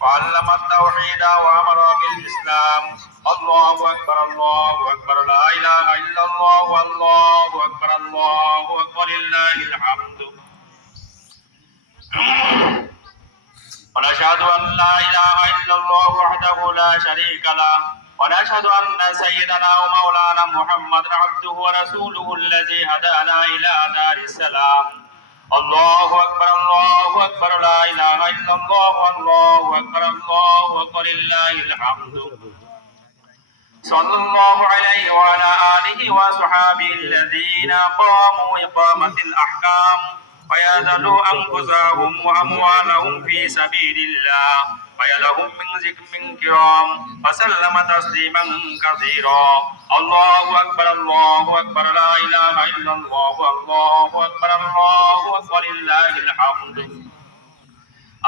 وعلم التوحيد وأمر بالإسلام. الله أكبر الله أكبر لا إله إلا الله والله أكبر الله أكبر لله الحمد. ونشهد أن لا إله إلا الله وحده لا شريك له ونشهد أن سيدنا ومولانا محمد عبده ورسوله الذي هدانا إلى دار السلام. الله أكبر الله أكبر لا إله إلا الله والله أكبر الله أكبر لله الحمد. صلى الله عليه وعلى آله وصحابه الذين قاموا إقامة الأحكام ويذلوا أنفسهم وأموالهم في سبيل الله ويلهم من ذكر كرام وسلم تسليما كثيرا. الله أكبر الله أكبر لا إله إلا الله والله أكبر الله أكبر لله الحمد.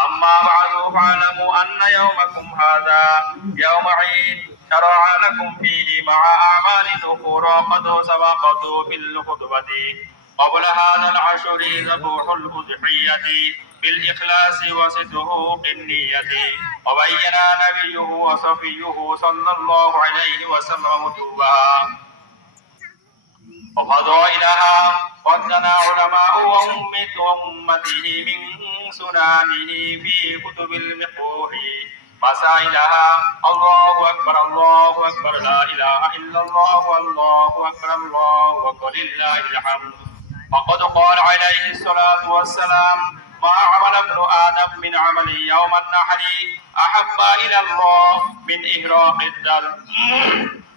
أما بعد فاعلموا أن يومكم هذا يوم عيد شرع لكم فيه مع أعمال أخرى قد سبقت في الخطبة قبل هذا العشر ذبوح الأضحية بالإخلاص وصدق النية. وبين نبيه وصفيه صلى الله عليه وسلم وجوبها وفضائلها. قدنا علماء أمته من سنانه في كتب المقروء مسائلها. الله أكبر الله أكبر لا إله إلا الله والله أكبر الله أكبر لله الحمد. وقد قال عليه الصلاة والسلام: ما عمل ابن آدم من عمل يوم النحر أحب إلى الله من إهراق الدرب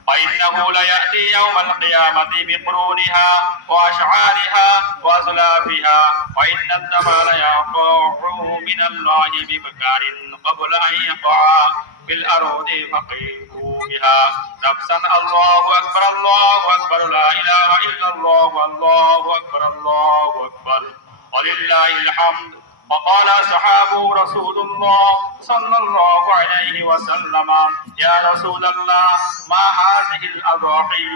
وإنه ليأتي يوم القيامة بقرونها وأشعارها وأزلافها وإن الدم ليقع من الله بمكان قبل أن يقع بالأرض فقيروا بها نفسا. الله أكبر الله أكبر لا إله إلا الله والله أكبر الله أكبر ولله الحمد. وقال أصحاب رسول الله صلى الله عليه وسلم: يا رسول الله ما هذه الأضاحي؟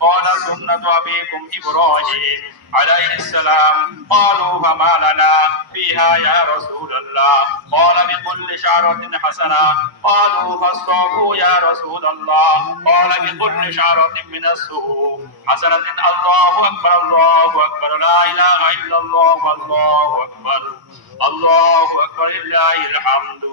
قال: سنة أبيكم إبراهيم عليه السلام. قالوا: فما لنا فيها يا رسول الله؟ قال: بكل شعرة حسنة. قالوا: فالصوف يا رسول الله؟ قال: بكل شعرة من السوق حسنة. الله أكبر الله أكبر لا إله إلا الله والله أكبر الله أكبر لله الحمد.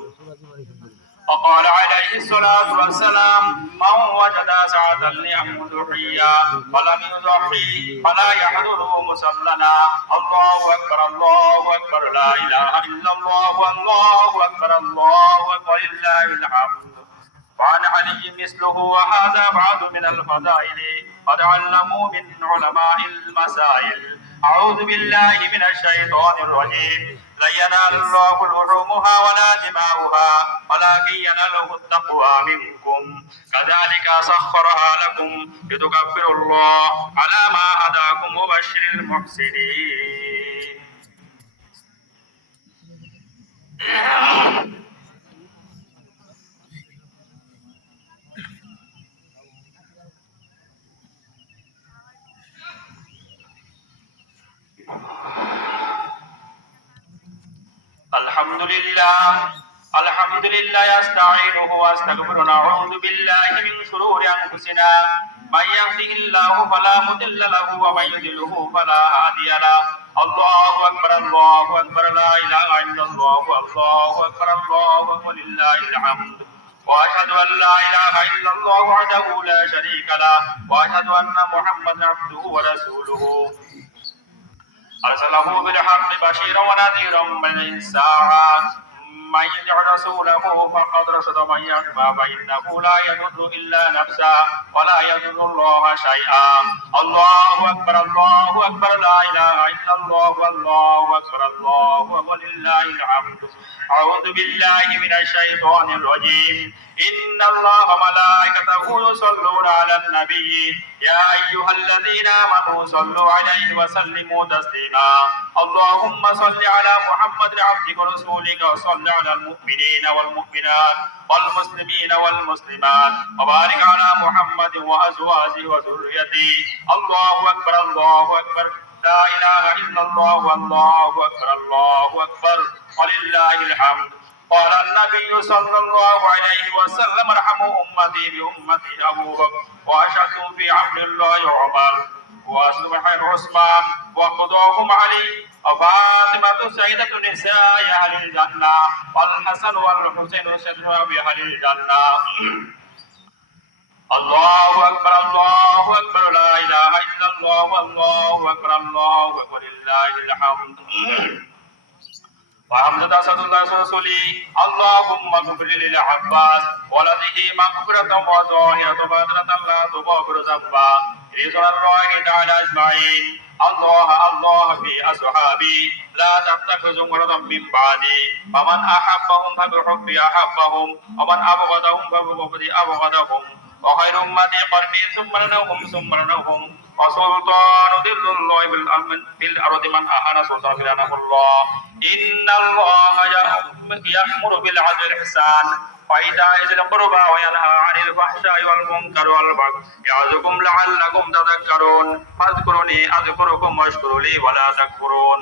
وقال عليه الصلاة والسلام: من وجد سعة لأم ضحية ولم يضحي فلا يحضره مصلنا. الله أكبر الله أكبر لا إله إلا الله والله أكبر الله أكبر لله الحمد. وعن علي مثله وهذا بعض من الفضائل قد علموا من علماء المسائل. أعوذ بالله من الشيطان الرجيم. لا ينال الله لحومها ولا دماؤها ولكن يناله التقوى منكم كذلك سخرها لكم لتكبروا الله على ما هداكم وبشر المحسنين. الحمد لله أستعينه وأستغفره. نعوذ بالله من شرور أنفسنا من يهده الله فلا مضل له ومن يضلل فلا هادي له. الله أكبر الله أكبر لا إله إلا الله والله أكبر الله أكبر لله الحمد. وأشهد أن لا إله إلا الله وحده لا شريك له وأشهد أن محمدا عبده ورسوله أرسله بالحق بشيرا ونذيرا من الساعة. من يطع رسوله فقد رشد ومن يعص فإنه لا يضر إلا نفسه ولا يضر الله شيئا. الله أكبر الله أكبر لا إله إلا الله والله أكبر الله ولله الحمد. أعوذ بالله من الشيطان الرجيم. إن الله وملائكته يصلون على النبي يا أيها الذين آمنوا صلوا عليه وسلموا تسليما. اللهم صل على محمد عبدك ورسولك وصل على المؤمنين والمؤمنات والمسلمين والمسلمات وبارك على محمد وأزواجه وذريته. الله أكبر الله أكبر لا إله إلا الله والله أكبر الله أكبر ولله الحمد. قال النبي صلى الله عليه وسلم ارحموا أمتي بأمتي أبو بكر وأشهدوا في عبد الله وعمر وأصبح عثمان وقضاهم علي وفاطمة سيدة نساء أهل الجنة والحسن والحسين سيدنا بأهل الجنة. الله أكبر الله أكبر لا إله إلا الله والله أكبر الله أكبر لله الحمد. وحمزة أسد الله رسولي اللهم اغفر للعباس ولده مغفرة وظاهرة باطنة لا تغفر ذنبا رضوان الله تعالى أجمعين. الله في أصحابي لا تتخذوا غرضا من بعدي فمن أحبهم فبحبي أحبهم ومن أبغضهم فبغضي أبغضهم وخير أمتي قرني ثم لنهم وسلطان ذل الله في الأرض من أهان سلطان لعنه الله. إن الله يأمر بالعدل والإحسان وإيتاء ذي القربى وينهى عن الفحشاء والمنكر والبغي يعظكم لعلكم تذكرون. فاذكروني أذكركم واشكروا لي ولا تكفرون.